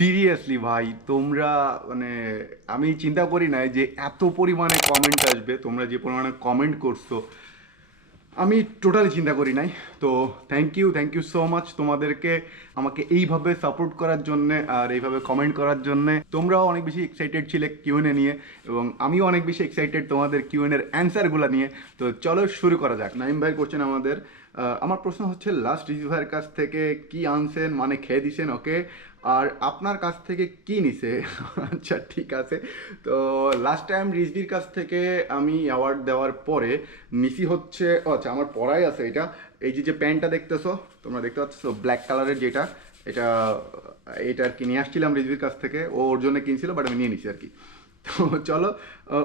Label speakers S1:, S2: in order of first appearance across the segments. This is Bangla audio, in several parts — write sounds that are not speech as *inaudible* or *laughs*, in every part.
S1: সিরিয়াসলি ভাই, তোমরা মানে আমি চিন্তা করি না যে এত পরিমাণে কমেন্ট আসবে, তোমরা যে পরিমাণে কমেন্ট করছ, আমি টোটালি চিন্তা করি নাই। তো thank you thank you so much তোমাদেরকে আমাকে এইভাবে সাপোর্ট করার জন্যে আর এইভাবে কমেন্ট করার জন্যে। তোমরাও অনেক বেশি এক্সাইটেড ছিলে কিউএনএ নিয়ে, এবং আমিও অনেক বেশি এক্সাইটেড তোমাদের কিউএনের অ্যান্সারগুলো নিয়ে। তো, চলো শুরু করা যাক। নাইম ভাই করছেন আমাদের। আমার প্রশ্ন হচ্ছে লাস্ট রিজু কাছ থেকে কি আনছেন? মানে খেয়ে দিছেন? ওকে আর আপনার কাছ থেকে কি নিছে? *laughs* আচ্ছা ঠিক আছে। তো লাস্ট টাইম রিজভির কাছ থেকে আমি অ্যাওয়ার্ড দেওয়ার পরে নিসি হচ্ছে আচ্ছা আমার পড়াই আছে এটা। এই যে যে প্যান্টটা দেখতেছো, তোমরা দেখতে পাচ্ছ ব্ল্যাক কালারের যেটা, এটা এটা আর কি নিয়ে আসছিলাম রিজভির কাছ থেকে। ও ওর জন্য কিনছিল বাট আমি নিয়ে নিছি আর কি। তো চলো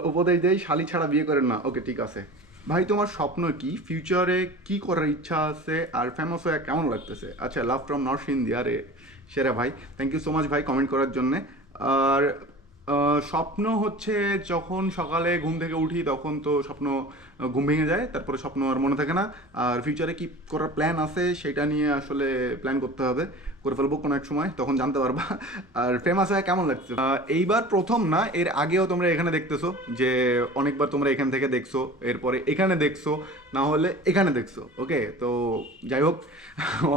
S1: উপদেশ দেই, শালি ছাড়া বিয়ে করেন না। ওকে ঠিক আছে। ভাই, তোমার স্বপ্ন কি? ফিউচারে কি করার ইচ্ছা আছে? আর ফেমাস হয়ে কেমন লাগতেছে? আচ্ছা লাভ ফ্রম নর্থ ইন্ডিয়া রে সেরা ভাই থ্যাংক ইউ সো মাচ ভাই কমেন্ট করার জন্যে। আর স্বপ্ন হচ্ছে যখন সকালে ঘুম থেকে উঠি, তখন তো স্বপ্ন ঘুম ভেঙে যায়, তারপরে স্বপ্ন আর মনে থাকে না। আর ফিউচারে কি করার প্ল্যান আছে, সেটা নিয়ে আসলে প্ল্যান করতে হবে, করে ফেলব কোনো এক সময়, তখন জানতে পারবা। আর ফেমাস হয়ে কেমন লাগছে? এইবার প্রথম না, এর আগেও তোমরা এখানে দেখতেছো যে অনেকবার তোমরা এখান থেকে দেখছ, এরপরে এখানে দেখছ, না হলে এখানে দেখছ ওকে তো যাই হোক,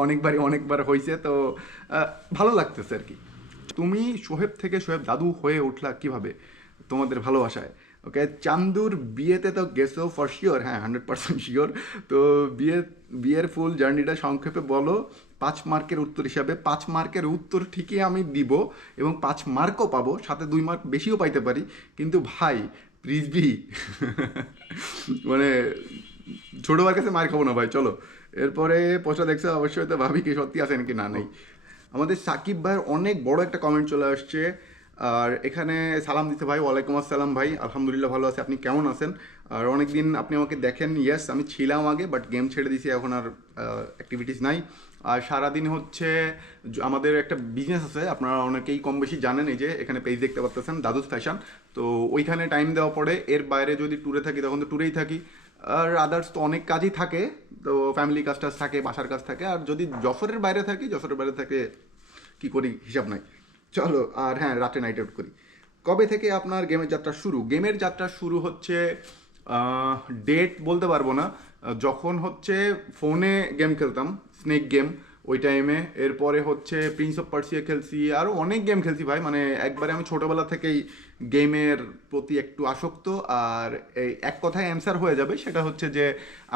S1: অনেকবারই অনেকবার হয়েছে তো ভালো লাগতেছে আর কি। তুমি সোহেব থেকে সোহেব দাদু হয়ে উঠলা কীভাবে? তোমাদের ভালোবাসায়। ওকে চান্দুর বিয়েতে তো গেছো ফর শিওর হ্যাঁ হান্ড্রেড পার্সেন্ট শিওর তো বিয়ে, বিয়ের ফুল জার্নিটা সংক্ষেপে বলো। পাঁচ মার্কের উত্তর হিসাবে, পাঁচ মার্কের উত্তর ঠিকই আমি দিব এবং পাঁচ মার্কও পাবো, সাথে দুই মার্ক বেশিও পাইতে পারি। কিন্তু ভাই রিজবি *laughs* মানে ছোটোবার কাছে মার খাব না ভাই, চলো। এরপরে পোস্টটা দেখছ, অবশ্যই তো ভাবি কি সত্যি আছে নাকি না, নেই। আমাদের সাকিব ভাইয়ের অনেক বড় একটা কমেন্ট চলে আসছে। আর এখানে সালাম দিতে ভাই, ওয়ালাইকুম আসসালাম ভাই, আলহামদুলিল্লাহ ভালো আছে, আপনি কেমন আছেন? আর অনেক দিন আপনি আমাকে দেখেন ইয়েস আমি ছিলাম আগে বাট গেম ছেড়ে দিয়েছি, এখন আর অ্যাক্টিভিটিস নাই। আর সারাদিন হচ্ছে আমাদের একটা বিজনেস আছে, আপনারা অনেকেই কম বেশি জানেন, এই যে এখানে পেজ দেখতে পাচ্ছেন দাদুস ফ্যাশন। তো ওইখানে টাইম দেওয়া পড়ে এর বাইরে যদি ট্যুরে থাকি, তখন তো ট্যুরেই থাকি। আর আদার্স তো অনেক কাজই থাকে, তো ফ্যামিলি কাজ টাজ থাকে, বাসার কাজ থাকে। আর যদি যশোরের বাইরে থাকি, যশোরের বাইরে থাকে কি করি? হিসাব নাই। চলো, আর হ্যাঁ রাতে নাইট আউট করি। কবে থেকে আপনার গেমের যাত্রা শুরু? গেমের যাত্রা শুরু হচ্ছে ডেট বলতে পারব না। যখন হচ্ছে ফোনে গেম খেলতাম স্নেক গেম ওই টাইমে এরপরে হচ্ছে প্রিন্স অফ পার্সিয়া খেলছি আরও অনেক গেম খেলছি ভাই। মানে একবারে আমি ছোটোবেলা থেকেই গেমের প্রতি একটু আসক্ত। আর এই এক কথায় অ্যান্সার হয়ে যাবে, সেটা হচ্ছে যে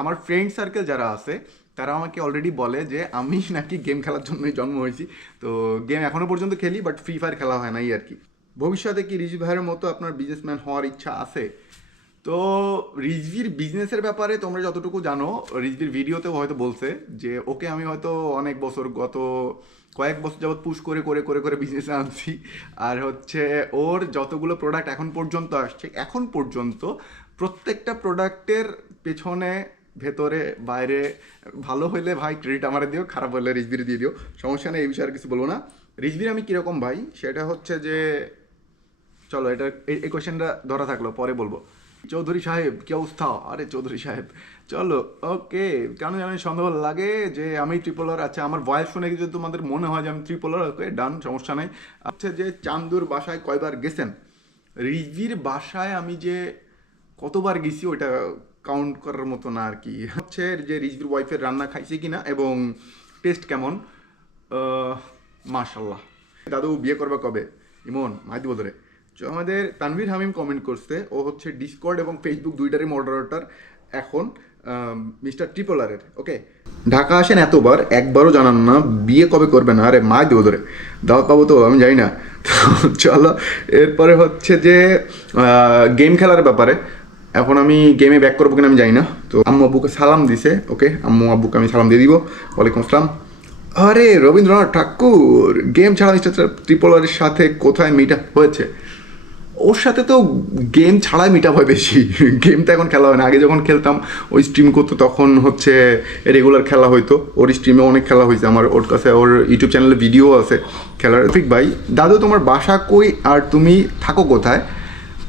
S1: আমার ফ্রেন্ড সার্কেল যারা আছে, তারা আমাকে অলরেডি বলে যে, আমি নাকি গেম খেলার জন্যই জন্ম হয়েছি। তো গেম এখনও পর্যন্ত খেলি বাট ফ্রি ফায়ার খেলা হয় নাই আর কি। ভবিষ্যতে কি রিজ ভাইয়ের মতো আপনার বিজনেসম্যান হওয়ার ইচ্ছা আছে? তো রিজভির বিজনেসের ব্যাপারে তোমরা যতটুকু জানো, রিজভির ভিডিওতেও হয়তো বলছে যে, ওকে, আমি হয়তো অনেক বছর, গত কয়েক বছর যাবৎ পুশ করে করে করে করে বিজনেসে আনছি। আর হচ্ছে ওর যতগুলো প্রোডাক্ট এখন পর্যন্ত আসছে, এখন পর্যন্ত প্রত্যেকটা প্রোডাক্টের পেছনে, ভেতরে, বাইরে, ভালো হইলে ভাই ক্রেডিট আমার দিও, খারাপ হলে রিজভির দিয়ে দিও, সমস্যা নেই, এই বিষয়ে আর কিছু বলব না। রিজভির, আমি কীরকম ভাই? সেটা হচ্ছে যে, চলো, এটা, এই- কোয়েশ্চেনটা ধরা থাকল, পরে বলব। চৌধুরী সাহেব, কি অবস্থা? আরে চৌধুরী সাহেব, চলো ওকে কেন জানি সন্দেহ লাগে যে আমি ট্রিপলার আচ্ছা আমার ভয়েস শুনে যদি তোমাদের মনে হয় যে আমি ট্রিপলার ওকে ডান সমস্যা নাই। আচ্ছা যে চান্দুর বাসায় কয়বার গেছেন? রিজভির বাসায় আমি যে কতবার গেছি ওইটা কাউন্ট করার মতো না আর কি। হচ্ছে যে রিজভির ওয়াইফের রান্না খাইছে কি না এবং টেস্ট কেমন? মাশাল্লাহ দাদু, বিয়ে করবে কবে? ইমন মাইদি বদরে। আমাদের তানভীর হামিম কমেন্ট করছে, ও হচ্ছে ডিসকর্ড এবং ফেসবুক দুইটারই মডারেটর এখন মিস্টার ট্রিপলারের ওকে ঢাকা আসেন এতবার, একবারও জানান না, বিয়ে কবে করবেন? আরে মা দিব ধরে। দাওয়াত পাবো তো, আমি জানি না। *laughs* তো চলো, এরপরে হচ্ছে যে গেম খেলার ব্যাপারে। এখন আমি গেমে ব্যাক করব কিনা আমি জানি না। তো আম্মু আব্বুকে সালাম দিছে ওকে আম্মু আব্বুকে আমি সালাম দিয়ে দিব। ওয়ালাইকুম আসসালাম। আরে, রবীন্দ্রনাথ ঠাকুর গেম ছাড়া মিস্টার ট্রিপলারের সাথে কোথায় মিট হয়েছে? ওর সাথে তো গেম ছাড়াই মিটাপ হয় বেশি। গেম তো এখন খেলা হয় না। আগে যখন খেলতাম, ওই স্ট্রিম করতো, তখন হচ্ছে রেগুলার খেলা হইতো। ওর স্ট্রিমে অনেক খেলা হয়েছে আমার। ওর কাছে ওর ইউটিউব চ্যানেলে ভিডিও আছে খেলার। ঠিক ভাই, দাদু তোমার বাসা কই আর তুমি থাকো কোথায়?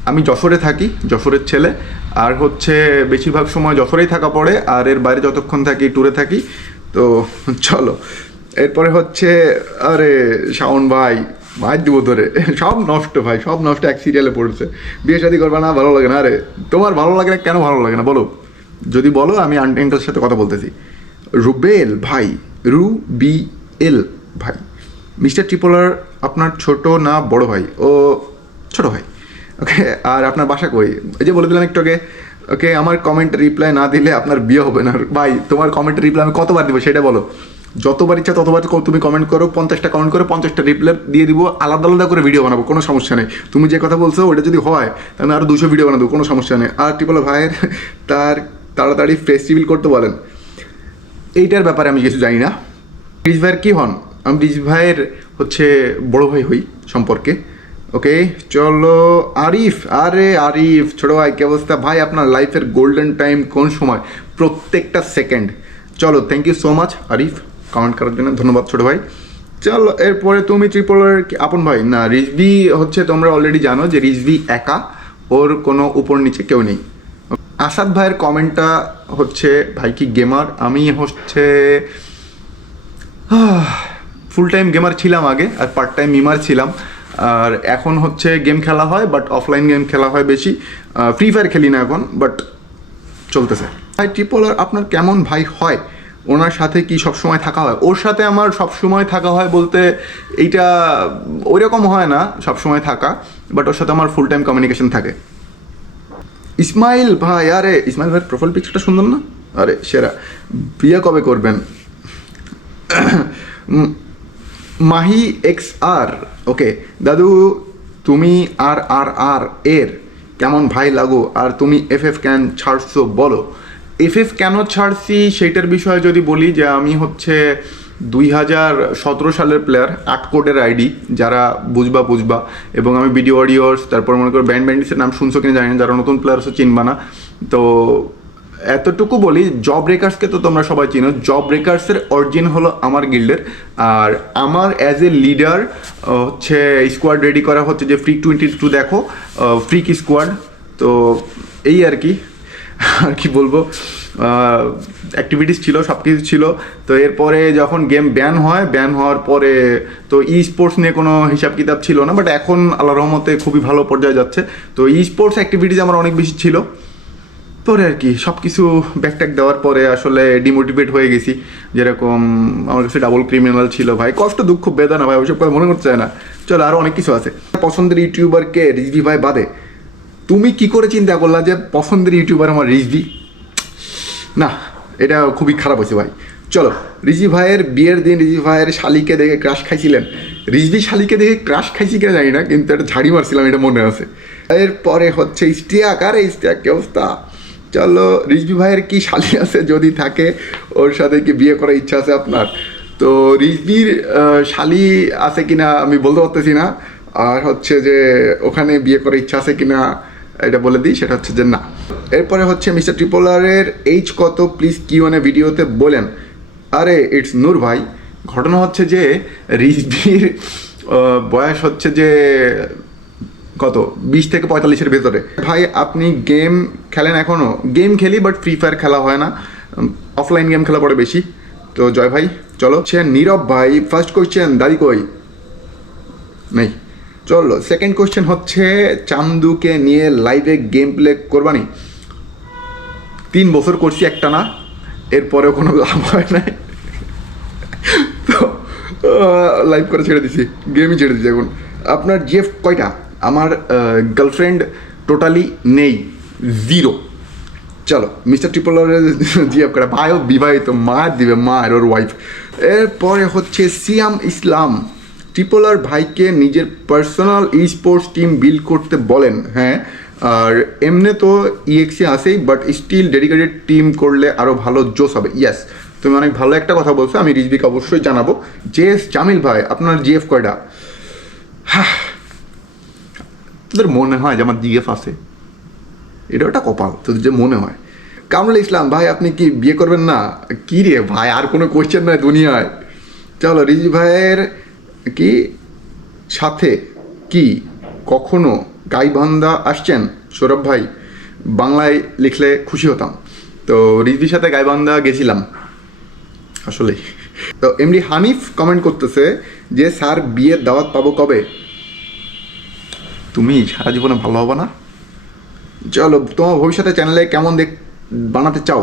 S1: আমি যশোরে থাকি, যশোরের ছেলে। আর হচ্ছে বেশিরভাগ সময় যশোরেই থাকা পড়ে। আর এর বাইরে যতক্ষণ থাকি ট্যুরে থাকি। তো চলো। এরপরে হচ্ছে, আরে শাওন ভাই মার দিব ধরে। সব নষ্ট ভাই, সব নষ্ট, এক সিরিয়ালে পড়ছে। বিয়ে শাদি করবে না, ভালো লাগে না, আরে, তোমার ভালো লাগে না, কেন ভালো লাগে না, বলো। যদি বলো, আমি আন্টি আঙ্কেলের সাথে কথা বলতেছি। রুবেল ভাই রু বি এল ভাই, মিস্টার ট্রিপোলার আপনার ছোট না বড় ভাই? ও, ছোট ভাই। ওকে, আর আপনার বাসা কই? এই যে বলে দিলাম একটু আগে, ওকে, আমার কমেন্ট রিপ্লাই না দিলে আপনার বিয়ে হবে না। ভাই, তোমার কমেন্ট রিপ্লাই আমি কতবার দিব সেটা বলো। যতবার ইচ্ছা ততবার তুমি কমেন্ট করো, পঞ্চাশটা কমেন্ট করো পঞ্চাশটা রিপ্লাই দিয়ে দিব, আলাদা আলাদা করে ভিডিও বানাবো, কোনো সমস্যা নেই। তুমি যে কথা বলছো, ওটা যদি হয়, তাহলে আরও দুশো ভিডিও বানাবো, কোনো সমস্যা নেই। আর ট্রিপল ভাইয়ের *laughs* তার তাড়াতাড়ি ফেস্টিভ্যাল করতে বলেন। এইটার ব্যাপারে আমি কিছু জানি না। রিজ ভাইয়ের কী হন? আমি রিজ ভাইয়ের হচ্ছে বড় ভাই হই সম্পর্কে। ওকে, চলো, আরিফ। আরে আরিফ, ছোট ভাই, কি অবস্থা? ভাই, আপনার লাইফের গোল্ডেন টাইম কোন সময়? প্রত্যেকটা সেকেন্ড চলো thank you so much Arif. Comment করার জন্য ধন্যবাদ ছোট ভাই। চলো, এরপরে তুমি ত্রিপলের আপন ভাই, না, রিজভি হচ্ছে তোমরা অলরেডি জানো যে রিজভি একা, ওর কোনো উপর নিচে কেউ নেই। আসাদ ভাইয়ের কমেন্টটা হচ্ছে, ভাই কি গেমার আমি হচ্ছে ফুল টাইম গেমার ছিলাম আগে, আর পার্ট টাইম মিমার ছিলাম। আর এখন হচ্ছে গেম খেলা হয় বাট অফলাইন গেম খেলা হয় বেশি। ফ্রি ফায়ার খেলি না এখন বাট চলতেছে। ভাই ট্রিপলার আপনার কেমন ভাই হয়? ওনার সাথে কি সব সময় থাকা হয়? ওর সাথে আমার সব সময় থাকা হয় বলতে এইটা ওইরকম হয় না সব সময় থাকা বাট ওর সাথে আমার ফুল টাইম কমিউনিকেশন থাকে। ইসমাইল ভাই, আরে, ইসমাইল ভাইয়ের প্রোফাইল পিকচারটা সুন্দর না? আরে, সেরা। বিয়ে কবে করবেন? মাহি এক্স আর ওকে দাদু, তুমি আর আর আর এর কেমন ভাই লাগো? আর তুমি এফ এফ কেন ছাড়ছো বলো। এফ এফ কেন ছাড়ছি সেইটার বিষয়ে যদি বলি যে আমি হচ্ছে দুই হাজার সতেরো সালের প্লেয়ার আট কোডের আইডি যারা বুঝবা বুঝবা। এবং আমি ভিডিও অডিওর্স তারপর মনে করো ব্যান্ড ব্যান্ডিসের নাম শুনছো কিনা জানি না, যারা নতুন প্লেয়ার চিনবা না। তো এতটুকু বলি জব ব্রেকার্সকে তো তোমরা সবাই চিনো। জব ব্রেকার্সের অরিজিন হলো আমার গিল্ডের আর আমার অ্যাজ এ লিডার হচ্ছে স্কোয়াড রেডি করা হচ্ছে যে ফ্রি টোয়েন্টি টু দেখো ফ্রিক স্কোয়াড তো এই আর কি। আর *laughs* কি বলব? অ্যাক্টিভিটিস ছিল সব কিছু ছিল। তো এরপরে যখন গেম ব্যান হয় ব্যান হওয়ার পরে তো ই স্পোর্টস নিয়ে কোনো হিসাব কিতাব ছিল না বাট এখন আল্লাহ রহমতে খুবই ভালো পর্যায়ে যাচ্ছে। তো ই স্পোর্টস অ্যাক্টিভিটিস আমার অনেক বেশি ছিল। পরে আর কি সব কিছু ব্যাকট্যাক দেওয়ার পরে আসলে ডিমোটিভেট হয়ে গেছি। যেরকম আমার কাছে ডাবল ক্রিমিনাল ছিল ভাই। কষ্ট, দুঃখ, বেদনা ভাই ওইসব কথা মনে করতে চায় না। চলো আরও অনেক কিছু আছে। পছন্দের ইউটিউবারকে রিজভি ভাই বাদে। তুমি কি করে চিন্তা করলা যে পছন্দের ইউটিউবার আমার রিজভি? না, এটা খুবই খারাপ হয়েছে ভাই। চলো রিজি ভাইয়ের বিয়ের দিন রিজি ভাইয়ের শালিকে দেখে ক্রাশ খাইছিলেন। রিজভি শালিকে দেখে ক্রাশ খাইছি কিনা জানি না, কিন্তু একটা ঝাড়ি মারছিলাম, এটা মনে আছে। এরপরে হচ্ছে ইস্টিয়াক আরে ইস্টিয়াক কি অবস্থা? চলো, রিজভি ভাইয়ের কি শালি আছে যদি থাকে, ওর সাথে কি বিয়ে করার ইচ্ছা আছে আপনার? তো রিজভির শালি আছে কিনা আমি বলতে পারতেছি না। আর হচ্ছে যে ওখানে বিয়ে করার ইচ্ছা আছে কিনা এটা বলে দিই, সেটা হচ্ছে যে না। এরপরে হচ্ছে মিস্টার ট্রিপোলারের এইচ কত? প্লিজ কি মানে ভিডিওতে বলেন। আরে ইটস নূর ভাই। ঘটনা হচ্ছে যে, রিজভির বয়স হচ্ছে যে, কত? বিশ থেকে পঁয়তাল্লিশের ভেতরে। ভাই, আপনি গেম খেলেন এখনও গেম খেলি বাট ফ্রি ফায়ার খেলা হয় না। অফলাইন গেম খেলা পড়ে বেশি। তো জয় ভাই, চলো। সে নীরব ভাই ফার্স্ট কোয়েশ্চেন দাদি কই? নেই। চলো সেকেন্ড কোয়েশ্চেন হচ্ছে চান্দুকে নিয়ে লাইভে গেম প্লে করবানি। তিন বছর করছি একটা না, এরপরেও কোনো লাভ হয় নাই। তো লাইভ করে ছেড়ে দিছি গেমই ছেড়ে দিছি এখন। আপনার জিএফ কয়টা? আমার গার্লফ্রেন্ড টোটালি নেই জিরো চলো মিস্টার ট্রিপলারের জিএফ করা ভাইও বিবাহিত, মা দিবে, মা আর ওর ওয়াইফ এরপরে হচ্ছে সিয়াম ইসলাম। ট্রিপলার ভাইকে নিজের personal esports team build করতে বলেন হ্যাঁ? আর এমনি তো ইএক্সি আসেই বাট স্টিল ডেডিকেটেড টিম করলে আরও ভালো জোস হবে। ইয়েস তুমি অনেক ভালো একটা কথা বলছো, আমি রিজবিকে অবশ্যই জানাব। জে এস জামিল ভাই, আপনার জিএফ কয়টা? হ্যাঁ তোদের মনে হয় যে আমার জিএফ আছে? এটা একটা কপাল, তোদের যে মনে হয়। কামরুল ইসলাম, ভাই, আপনি কি বিয়ে করবেন না? কী রে ভাই, আর কোনো কোয়েশ্চেন নাই দুনিয়ায়। চলো রিজি ভাইয়ের কি? সাথে কি কখনো গাইবান্ধা আসছেন? সৌরভ ভাই, বাংলায় লিখলে খুশি হতাম। তো রিজভির সাথে গাইবান্ধা গেছিলাম আসলে তো এমডি হানিফ কমেন্ট করতেছে যে, স্যার, বিয়ের দাওয়াত পাবো কবে? তুমি সারা জীবনে ভালো হবে না? চলো, তোমার ভবিষ্যতে চ্যানেলে কেমন দেখ, বানাতে চাও?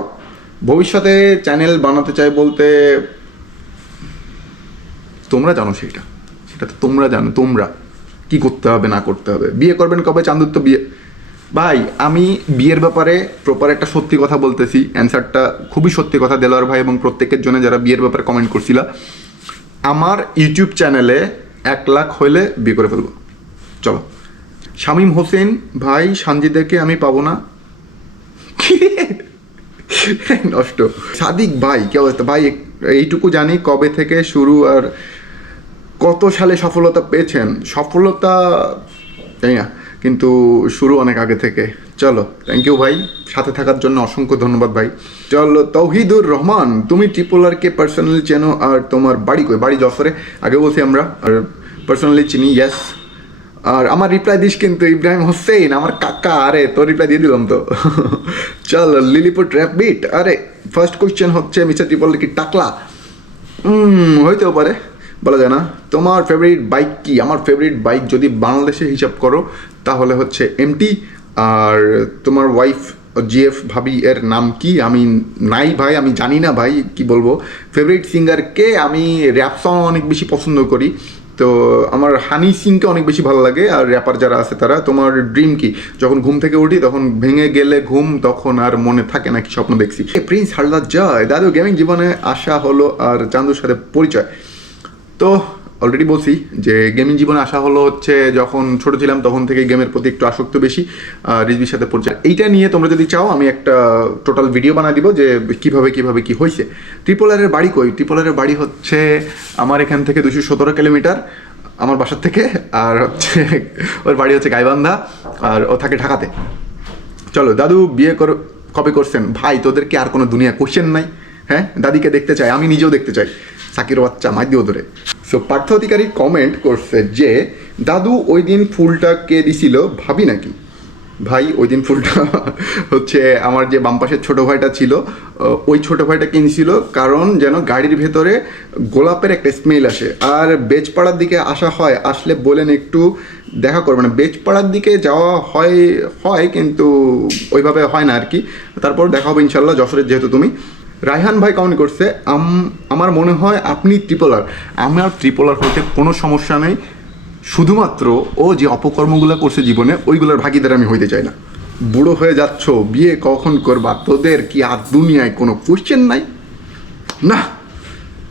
S1: ভবিষ্যতে চ্যানেল বানাতে চাই বলতে তোমরা জানো সেটা সেটা তো তোমরা জানো, তোমরা। কি করতে হবে, না করতে হবে? বিয়ে করবেন কবে? চান্দুর তো বিয়ে। ভাই, আমি বিয়ের ব্যাপারে প্রপার একটা সত্যি কথা বলতেছি। অ্যান্সারটা খুবই সত্যি কথা, দেলোয়ার ভাই এবং প্রত্যেকের জন্য যারা বিয়ের ব্যাপারে কমেন্ট করছিল। আমার ইউটিউব চ্যানেলে এক লাখ হইলে বিয়ে করে ফেলব। চলো। শামীম হোসেন, ভাই, সানজিদাকে আমি পাবো না। নষ্ট। সাদিক ভাই, কি অবস্থা? ভাই, এইটুকু জানি কবে থেকে শুরু আর কত সালে সফলতা পেয়েছেন? সফলতা তাই না, কিন্তু শুরু অনেক আগে থেকে। চলো থ্যাংক ইউ ভাই। সাথে থাকার জন্য অসংখ্য ধন্যবাদ ভাই। চলো, তৌহিদুর রহমান, তুমি ট্রিপোলারকে পার্সোনালি চেনো আর তোমার বাড়ি কই? বাড়ি যশোরে। আগে বলছি আমরা, আর পার্সোনালি চিনি ইয়েস আর আমার রিপ্লাই দিস কিন্তু ইব্রাহিম হোসেন আমার কাকা, আরে তোর রিপ্লাই দিয়ে দিলাম তো। চল, লিলিপুর ট্র্যাপ বিট আরে ফার্স্ট কোয়েশ্চেন হচ্ছে মিস্টার ট্রিপল কি টাকলা? হুম হইতেও পারে। বলা যায় না। তোমার ফেভারিট বাইক কি? আমার ফেভারিট বাইক যদি বাংলাদেশে হিসাব করো, তাহলে হচ্ছে এমটি আর তোমার ওয়াইফ জিএফ ভাবি এর নাম কি? আমি নাই ভাই, আমি জানি না ভাই, কি বলব? ফেভারিট সিঙ্গারকে আমি র্যাপ সং অনেক বেশি পছন্দ করি। তো আমার হানি সিংকে অনেক বেশি ভালো লাগে, আর র্যাপার যারা আছে তারা। তোমার ড্রিম কি? যখন ঘুম থেকে উঠি, তখন ভেঙে গেলে ঘুম, তখন আর মনে থাকে না কি স্বপ্ন দেখছি। প্রিন্স হালদার জয়, দাদু গেমিং জীবনে আসা হলো আর চান্দুর সাথে পরিচয়। তো অলরেডি বলছি যে গেমিং জীবনে আসা হলো হচ্ছে যখন ছোট ছিলাম তখন থেকে গেমের প্রতি একটু আসক্ত বেশি রিজবির সাথে পরিচয়। এইটা নিয়ে তোমরা যদি চাও, আমি একটা টোটাল ভিডিও বানা দিব যে কীভাবে কীভাবে কি হয়েছে। ট্রিপোলারের বাড়ি কই? ট্রিপোলারের বাড়ি হচ্ছে আমার এখান থেকে দুশো সতেরো কিলোমিটার, আমার বাসার থেকে, আর হচ্ছে *laughs* ওর বাড়ি হচ্ছে গাইবান্ধা, আর ও থাকে ঢাকাতে। চলো, দাদু, বিয়ে কর, কবে করছেন? ভাই, তোদেরকে আর কোনো দুনিয়া কোশ্চেন নাই। হ্যাঁ দাদিকে দেখতে চাই, আমি নিজেও দেখতে চাই। সাকির বাচ্চা মাই দিও ধরে। সো পার্থ অধিকারী কমেন্ট করছে যে, দাদু, ওই দিন ফুলটা কে দিছিল ভাবি নাকি? ভাই, ওই দিন ফুলটা *laughs* হচ্ছে আমার যে বাম পাশের ছোটো ভাইটা ছিল ওই ছোটো ভাইটা কিনছিল কারণ যেন গাড়ির ভেতরে গোলাপের একটা স্মেল আসে। আর বেজপাড়ার দিকে আসা হয়, আসলে বলেন একটু দেখা করবে না। বেজপাড়ার দিকে যাওয়া হয় হয়, কিন্তু ওইভাবে হয় না আর কি। তারপর দেখা হবে ইনশাল্লাহ যশোরের যেহেতু তুমি। রায়হান ভাই কমেন্ট করছে আমার মনে হয় আপনি ট্রিপলার আমার ট্রিপলার হতে কোনো সমস্যা নেই। শুধুমাত্র ও যে অপকর্মগুলো করছে জীবনে, ওইগুলোর ভাগিদার আমি হইতে চাই না। বুড়ো হয়ে যাচ্ছ, বিয়ে কখন করবা? তোদের কি আর দুনিয়ায় কোনো কোশ্চেন নাই? না।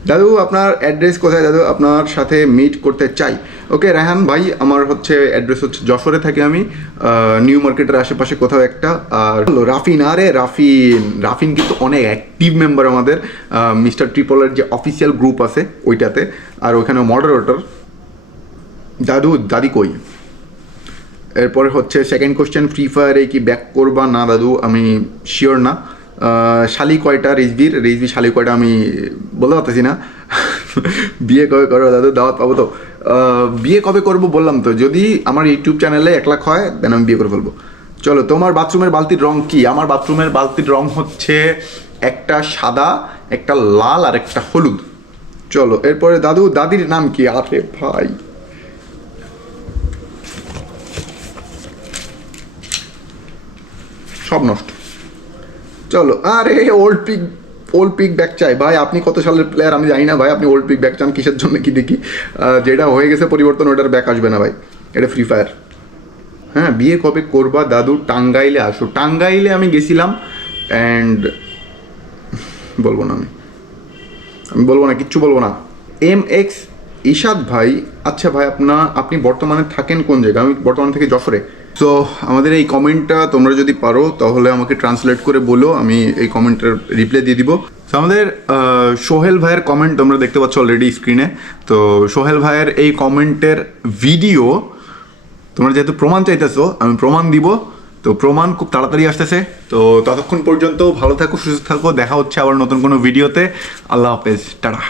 S1: দাদু, আপনার অ্যাড্রেস কোথায় দাদু? আপনার সাথে মিট করতে চাই। ওকে রায়হান ভাই, আমার হচ্ছে অ্যাড্রেস হচ্ছে যশোরে থাকি আমি। নিউ মার্কেটের আশেপাশে কোথাও একটা। আর রাফিন, আরে রাফিন রাফিন কিন্তু অনেক অ্যাক্টিভ মেম্বার আমাদের। মিস্টার ট্রিপলের যে অফিসিয়াল গ্রুপ আছে, ওইটাতে। আর ওখানে মডারেটর দাদু, দাদি কই? এরপরে হচ্ছে সেকেন্ড কোশ্চেন ফ্রি ফায়ারে কি ব্যাক করবা? না, দাদু, আমি শিওর না। শালি কয়টা রিজবির রিজবি শালি কয়টা আমি বলতে পারতেছি না। বিয়ে কবে করব দাদু? দাওয়াত পাবো তো? বিয়ে কবে করব বললাম তো। যদি আমার ইউটিউব চ্যানেলে এক লাখ হয় দেন আমি বিয়ে করে ফেলব। চলো, তোমার বাথরুমের বালতির রং কি? আমার বাথরুমের বালতির রং হচ্ছে একটা সাদা, একটা লাল আর একটা হলুদ। চলো, এরপরে দাদু, দাদির নাম কি? আরে ভাই। সব নষ্ট। চলো। আরে old pic old pic back চাই। ভাই, আপনি কত সালের প্লেয়ার আমি জানি না ভাই, আপনি ওল্ড পিক ব্যাক চান, কিসের জন্য কি দেখি? যেটা হয়ে গেছে পরিবর্তন, ওটার ব্যাক আসবে না ভাই। এটা ফ্রি ফায়ার হ্যাঁ বিয়ে কবে করবা দাদু? টাঙ্গাইলে আসো। টাঙ্গাইলে আমি গেছিলাম অ্যান্ড বলব না আমি। আমি বলব না, কিচ্ছু বলব না। এম এক্স ইশাদ ভাই আচ্ছা ভাই আপনার আপনি বর্তমানে থাকেন কোন জায়গায়? আমি বর্তমান থেকে যশোরে। তো আমাদের এই কমেন্টটা তোমরা যদি পারো, তাহলে আমাকে ট্রান্সলেট করে বলো, আমি এই কমেন্টের রিপ্লাই দিয়ে দিব। তো আমাদের সোহেল ভাইয়ের কমেন্ট তোমরা দেখতে পাচ্ছ অলরেডি স্ক্রিনে তো, সোহেল ভাইয়ের এই কমেন্টের ভিডিও তোমরা যেহেতু প্রমাণ চাইতেছো, আমি প্রমাণ দিব। তো, প্রমাণ খুব তাড়াতাড়ি আসতেছে। তো, ততক্ষণ পর্যন্ত ভালো থাকো, সুস্থ থাকো, দেখা হচ্ছে আবার নতুন কোনো ভিডিওতে আল্লাহ হাফেজ। টাটা।